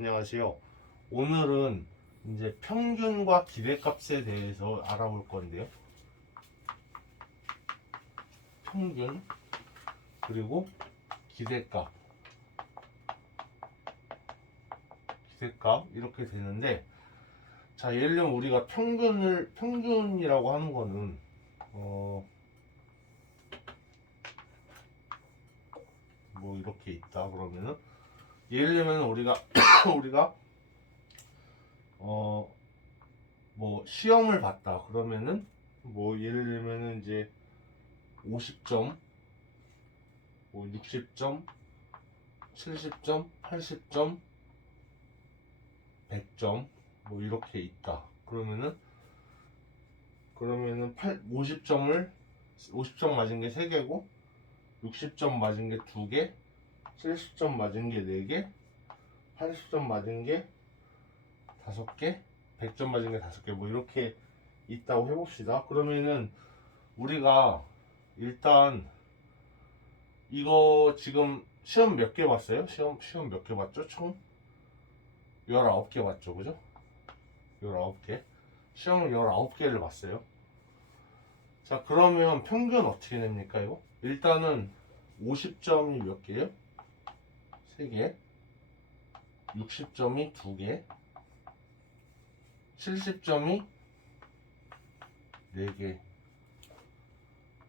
안녕하세요. 오늘은 이제 평균과 기대값에 대해서 알아볼 건데요. 평균 그리고 기대값 이렇게 되는데, 자, 예를 들면 우리가 평균이라고 하는 거는 뭐 이렇게 있다 그러면은, 예를 들면 우리가 뭐 시험을 봤다 그러면은, 뭐 예를 들면은 이제 50점, 뭐 60점, 70점, 80점, 100점 뭐 이렇게 있다. 그러면은 50점 맞은 게 3개고, 60점 맞은 게 2개, 70점 맞은 게 4개, 80점 맞은 게 5개, 100점 맞은 게 5개 뭐 이렇게 있다고 해봅시다. 그러면은 우리가 일단 이거 지금 시험 몇 개 봤어요? 시험 몇 개 봤죠? 총 19개 봤죠, 그죠? 19개. 시험을 19개를 봤어요. 자, 그러면 평균 어떻게 됩니까, 이거? 일단은 50점이 몇 개예요? 3개. 60점이 2개. 70점이 4개.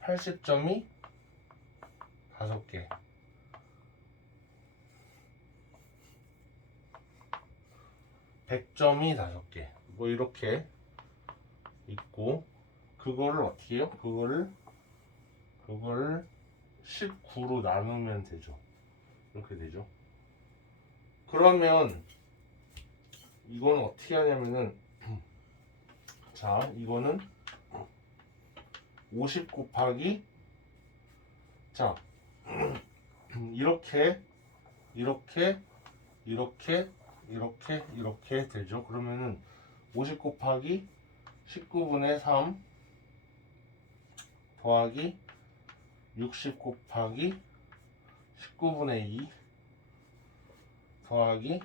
80점이 5개. 100점이 5개. 뭐 이렇게 있고, 그거를 어떻게 해요? 그거를 19로 나누면 되죠. 이렇게 되죠. 그러면 이거는 어떻게 하냐면은, 자, 이거는 50 곱하기, 자, 이렇게 되죠. 그러면은 50 곱하기 19분의 3 더하기 60 곱하기 19분의 2 더하기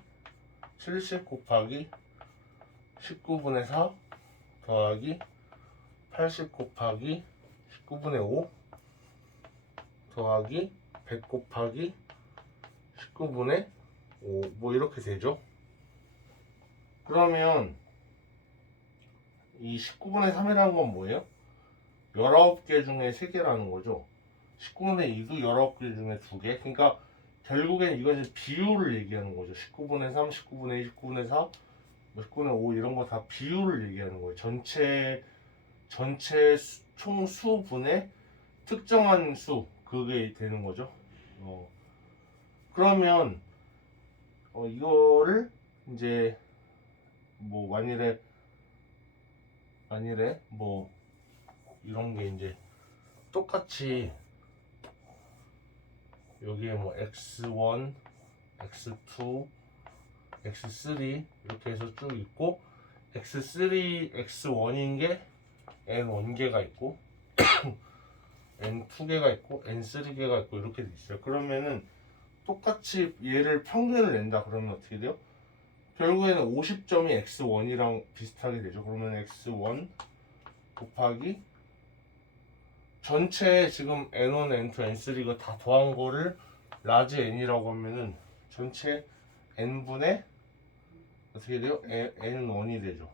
70 곱하기 19분의 4 더하기 80 곱하기 19분의 5 더하기 100 곱하기 19분의 5 뭐 이렇게 되죠. 그러면 이 19분의 3이라는 건 뭐예요? 19개 중에 3개라는 거죠. 19분의 2도 19개 중에 2개. 그러니까 결국엔 이건 이제 비율을 얘기하는 거죠. 19분의 3, 19분의 2, 19분의 4, 19분의 5 이런 거 다 비율을 얘기하는 거예요. 전체 총 수분의 특정한 수, 그게 되는 거죠. 그러면 이거를 이제 뭐 만일에 뭐 이런 게 이제 똑같이 여기에 뭐 x1, x2, x3 이렇게 해서 쭉 있고, x3, x1인 게 n1개가 있고 n2개가 있고 n3개가 있고 이렇게 돼 있어요. 그러면은 똑같이 얘를 평균을 낸다 그러면 어떻게 돼요? 결국에는 50점이 x1이랑 비슷하게 되죠. 그러면 x1 곱하기 전체 지금 n1, n2, n3 이거 다 더한 거를 라지 n이라고 하면은 전체 n분의 어떻게 돼요? n1이 되죠.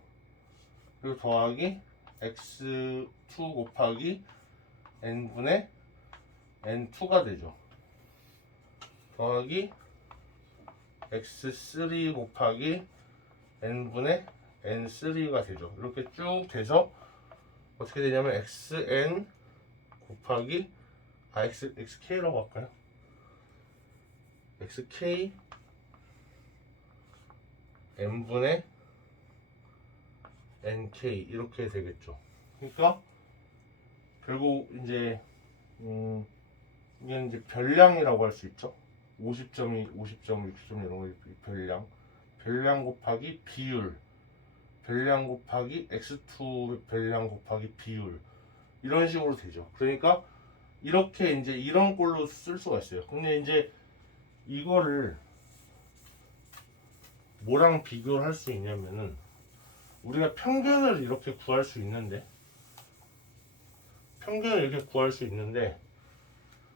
그리고 더하기 x2 곱하기 n분의 n2가 되죠. 더하기 x3 곱하기 n분의 n3가 되죠. 이렇게 쭉 돼서 어떻게 되냐면 xn 곱하기 xk라고 할까요? xk n분의 nk 이렇게 되겠죠. 그러니까 결국 이제 이게 이제 별량이라고 할 수 있죠. 50점이 50점, 60점 이런 거 별량 곱하기 비율, 별량 곱하기 x2 별량 곱하기 비율 이런 식으로 되죠. 그러니까 이렇게 이제 이런 꼴로 쓸 수가 있어요. 근데 이제 이거를 뭐랑 비교를 할 수 있냐면은 우리가 평균을 이렇게 구할 수 있는데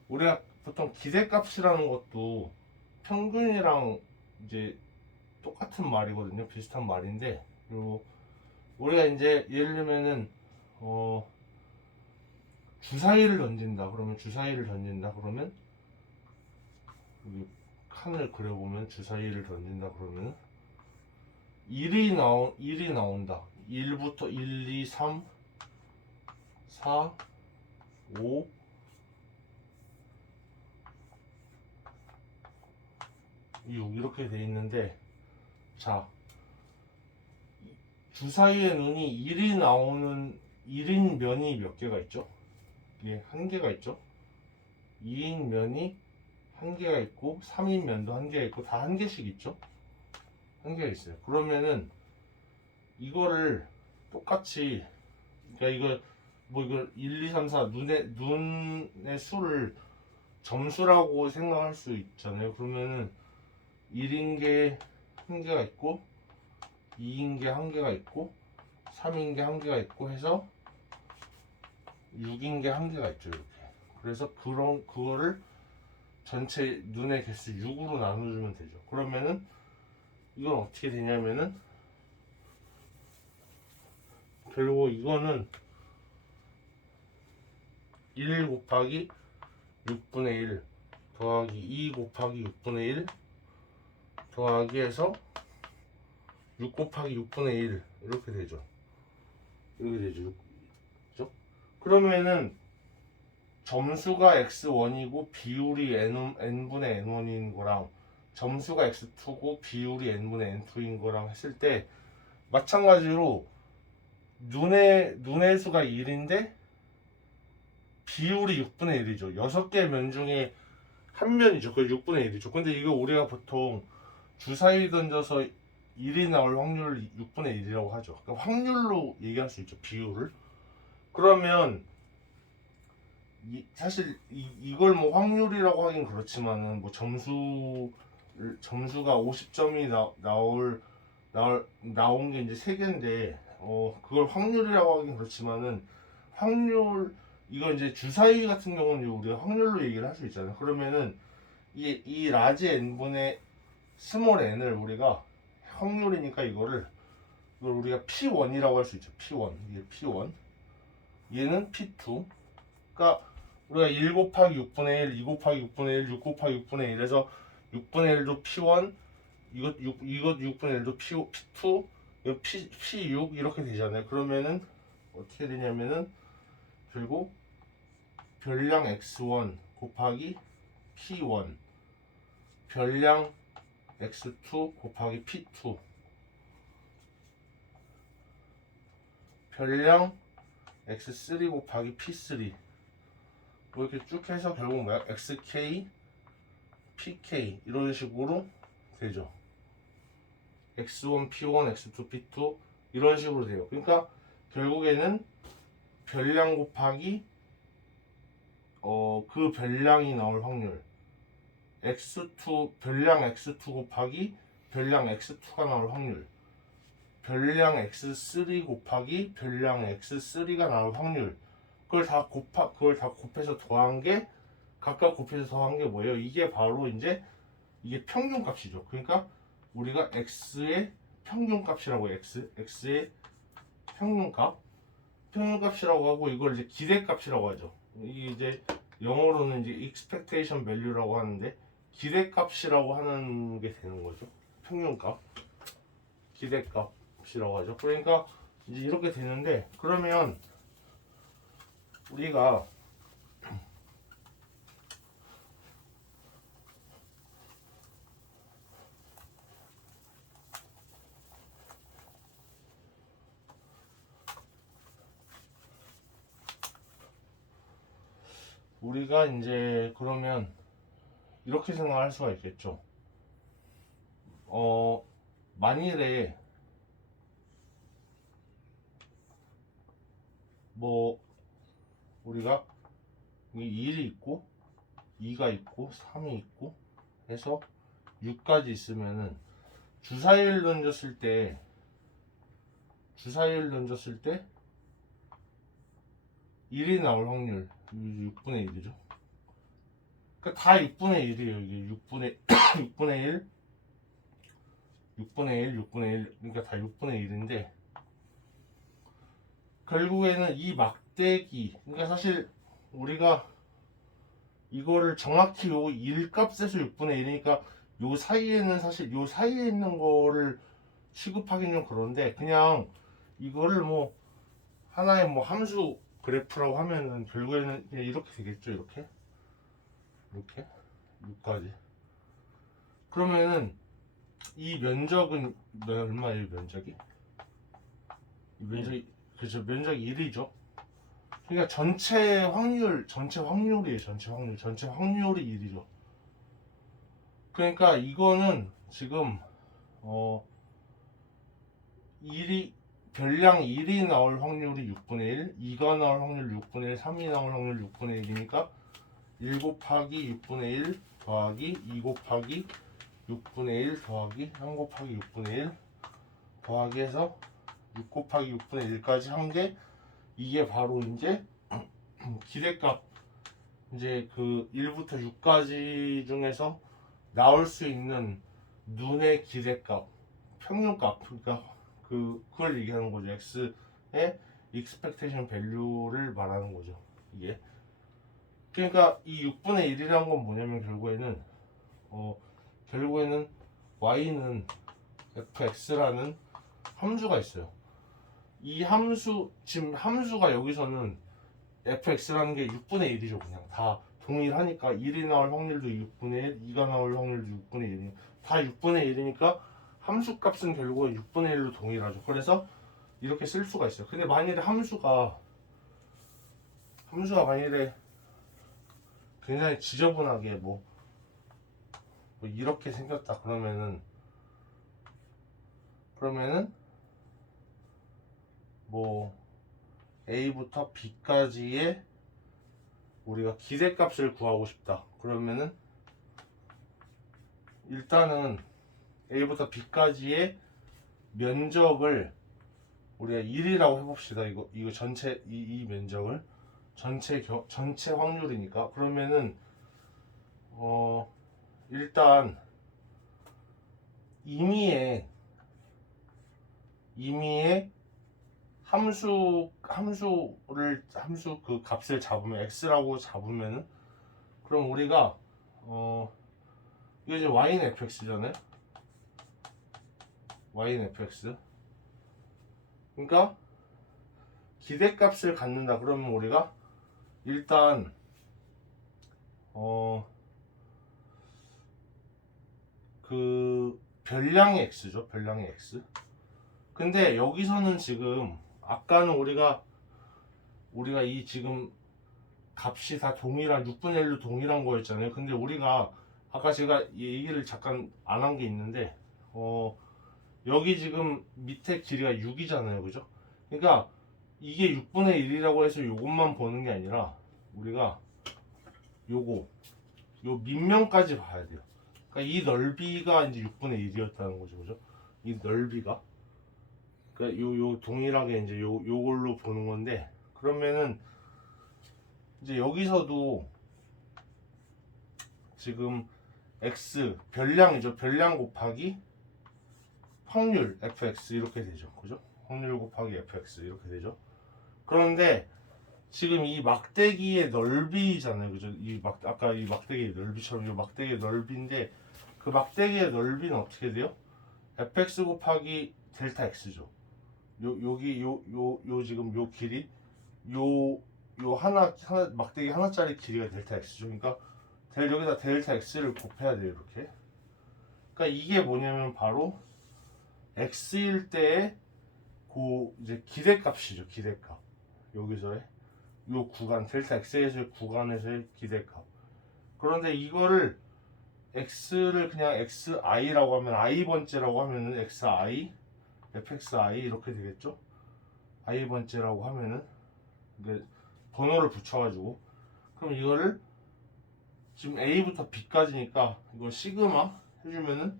우리가 보통 기대값이라는 것도 평균이랑 이제 똑같은 말이거든요. 비슷한 말인데, 그리고 우리가 이제 예를 들면은 주사위를 던진다 그러면 여기 칸을 그려보면 주사위를 던진다 그러면 1이 나온다. 1부터 1, 2, 3, 4, 5, 6 이렇게 돼 있는데, 자, 주사위의 눈이 1이 나오는 1인 면이 몇 개가 있죠? 예, 한 개가 있죠. 2인 면이 한 개가 있고 3인 면도 한 개가 있고 다 한 개씩 있죠. 한 개가 있어요. 그러면은 이거를 똑같이, 그러니까 이거 1, 2, 3, 4 눈의 수를 점수라고 생각할 수 있잖아요. 그러면은 1인 게 한 개가 있고 2인 게 한 개가 있고 3인 게 한 개가 있고 해서 6인 게 한 개가 있죠. 이렇게. 그래서 그거를 전체 눈의 개수 6으로 나눠주면 되죠. 그러면은 이건 어떻게 되냐면은 결국 이거는 1 곱하기 6분의 1 더하기 2 곱하기 6분의 1 더하기 해서 6 곱하기 6분의 1 이렇게 되죠. 그죠? 그러면은 점수가 x1이고 비율이 n분의 n1인 거랑 점수가 x2고 비율이 n분의 n2인 거랑 했을 때 마찬가지로 눈의 수가 1인데 비율이 6분의 1이죠. 6개 면 중에 한 면이죠. 그 6분의 1이죠. 근데 이거 우리가 보통 주사위 던져서 1이 나올 확률을 6분의 1이라고 하죠. 그러니까 확률로 얘기할 수 있죠. 비율을. 그러면 사실 이걸 뭐 확률이라고 하긴 그렇지만은 뭐 점수가 50점이 나온 게 이제 3개인데 그걸 확률이라고 하긴 그렇지만은 확률 이거 이제 주사위 같은 경우는 우리가 확률로 얘기를 할 수 있잖아요. 그러면은 이 라지 n분의 스몰 n을 우리가 확률이니까 이걸 우리가 P1이라고 할 수 있죠. P1 이게 P1 얘는 P2. 그러니까 우리가 1 곱하기 6분의 1, 2 곱하기 6분의 1, 6 곱하기 6분의 1에서 6분의 1도 P1, 이것 6분의 1도 P2, 이거 P6 이렇게 되잖아요. 그러면은 어떻게 되냐면은 결국 별량 x1 곱하기 P1 별량 x2 곱하기 P2 별량 x3 곱하기 P3 뭐 이렇게 쭉 해서 결국 뭐야? xk, pk 이런 식으로 되죠. x1, p1, x2, p2 이런 식으로 돼요. 그러니까 결국에는 별량 곱하기 그 별량이 나올 확률 x2 별량 x2 곱하기 별량 x2가 나올 확률 별량 x3 곱하기 별량 x3가 나올 확률 그걸 다 곱해서 더한 게 각각 곱해서 더한 게 뭐예요? 이게 바로 이제 이게 평균값이죠. 그러니까 우리가 x의 평균값이라고 해요. x의 평균값이라고 하고 이걸 이제 기대값이라고 하죠. 이게 이제 영어로는 이제 expectation value라고 하는데 기대값이라고 하는 게 되는 거죠. 평균값, 기대값이라고 하죠. 그러니까 이제 이렇게 되는데 그러면 우리가 이제 그러면 이렇게 생각할 수가 있겠죠. 만일에 뭐 우리가 1이 있고 2가 있고 3이 있고 해서 6까지 있으면은 주사위를 던졌을 때 1이 나올 확률 6분의 1이죠. 그러니까 다 6분의 1이에요. 이게 6분의 1, 6분의 1, 6분의 1, 그러니까 다 6분의 1인데 결국에는 이 막대기, 그러니까 사실 우리가 이거를 정확히 요 1값에서 6분의 1이니까 요 사이에는 사실 요 사이에 있는 거를 취급하기는 좀 그런데 그냥 이거를 뭐 하나의 뭐 함수 그래프라고 하면은 결국에는 그냥 이렇게 되겠죠. 이렇게 6까지. 그러면은 이 면적은 얼마예요? 면적이? 이 면적이 그죠? 면적이 1이죠. 그러니까 전체 확률이에요. 전체 확률이 1이죠. 그러니까 이거는 지금 1이 별량 1이 나올 확률이 6분의 1, 2가 나올 확률 6분의 1, 3이 나올 확률 6분의 1이니까 1 곱하기 6분의 1 더하기 2 곱하기 6분의 1 더하기 3 곱하기 6분의 1 더하기 해서 6 곱하기 6분의 1까지 한 게 이게 바로 이제 기대값 이제 그 1부터 6까지 중에서 나올 수 있는 눈의 기대값 평균값 그러니까 그걸 얘기하는 거죠. x의 expectation value를 말하는 거죠. 이게 그러니까 이 6분의 1이라는 건 뭐냐면 결국에는 y는 fx라는 함수가 있어요. 이 지금 함수가 여기서는 fx라는 게 6분의 1이죠. 그냥 다 동일하니까 1이 나올 확률도 6분의 1, 2가 나올 확률도 6분의 1이니까 다 6분의 1이니까 함수 값은 결국은 6분의 1로 동일하죠. 그래서 이렇게 쓸 수가 있어요. 근데 만일에 함수가 만일에 굉장히 지저분하게 뭐 이렇게 생겼다 그러면은 뭐 A부터 B까지의 우리가 기대값을 구하고 싶다. 그러면은 일단은 A부터 B까지의 면적을 우리가 1이라고 해봅시다. 이거 전체 이 면적을 전체 확률이니까 그러면은 일단 임의의 함수 그 값을 잡으면 x라고 잡으면은 그럼 우리가 이게 이제 y는 fx잖아요. y는 fx. 그러니까 기대값을 갖는다 그러면 우리가 일단 그 별량의 x죠. 별량의 x. 근데 여기서는 지금 아까는 우리가 이 지금 값이 다 동일한 6분의 1로 동일한 거였잖아요. 근데 우리가 아까 제가 얘기를 잠깐 안 한 게 있는데 여기 지금 밑에 길이가 6이잖아요. 그죠? 그러니까 이게 6분의 1이라고 해서 요것만 보는 게 아니라 우리가 요 밑면까지 봐야 돼요. 그러니까 이 넓이가 이제 6분의 1이었다는 거죠. 그죠? 이 넓이가 그러니까 요 동일하게 이제 요걸로 보는 건데 그러면은 이제 여기서도 지금 x 별량이죠. 별량 곱하기 확률 fx 이렇게 되죠. 그죠? 확률 곱하기 fx 이렇게 되죠. 그런데 지금 이 막대기의 넓이잖아요. 그죠? 아까 이 막대기의 넓이처럼 이 막대기의 넓이인데 그 막대기의 넓이는 어떻게 돼요? fx 곱하기 델타 x죠. 여기 지금 요 길이 요 하나 막대기 하나짜리 길이가 델타 x죠. 그러니까 여기다 델타 x를 곱해야 돼요. 이렇게. 그러니까 이게 뭐냐면 바로 x일 때의 이제 기대값이죠. 기대값. 여기서의 요 구간 델타 x에서의 구간에서의 기대값. 그런데 이거를 x를 그냥 xi라고 하면 i번째라고 하면은 xi fxi 이렇게 되겠죠. i번째라고 하면은 이게 번호를 붙여가지고 그럼 이거를 지금 A부터 B까지니까 이거 시그마 해주면은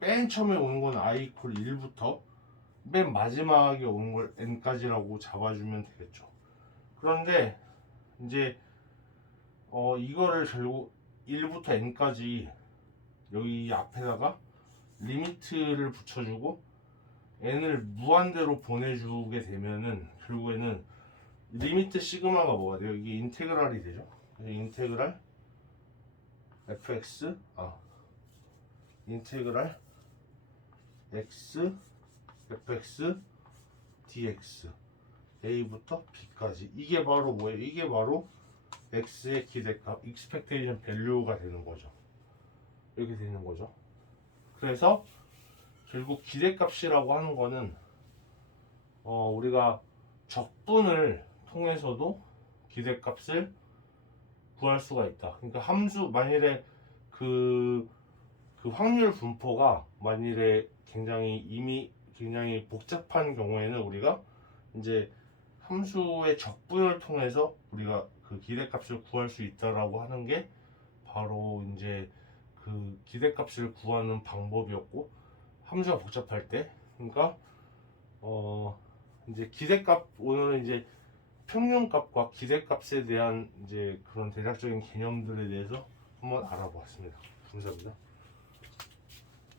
맨 처음에 오는 건 i 이퀄 1부터 맨 마지막에 오는 걸 n까지라고 잡아주면 되겠죠. 그런데 이제 이거를 결국 1부터 n까지 여기 앞에다가 리미트를 붙여주고 n을 무한대로 보내주게 되면은 결국에는 리미트 시그마가 뭐가 돼요? 이게 인테그랄이 되죠. 그래서 인테그랄 fx 인테그랄 x fx dx a부터 b까지 이게 바로 뭐예요? 이게 바로 x의 기대값 expectation value가 되는 거죠. 이렇게 되는 거죠. 그래서 결국 기대값이라고 하는 거는 우리가 적분을 통해서도 기대값을 구할 수가 있다. 그러니까 함수 만일에 그 확률 분포가 만일에 굉장히 복잡한 경우에는 우리가 이제 함수의 적분을 통해서 우리가 그 기대값을 구할 수 있다라고 하는 게 바로 이제 그 기대값을 구하는 방법이었고, 함수가 복잡할 때 그러니까 이제 기대값, 오늘은 이제 평균값과 기대값에 대한 이제 그런 대략적인 개념들에 대해서 한번 알아보았습니다. 감사합니다.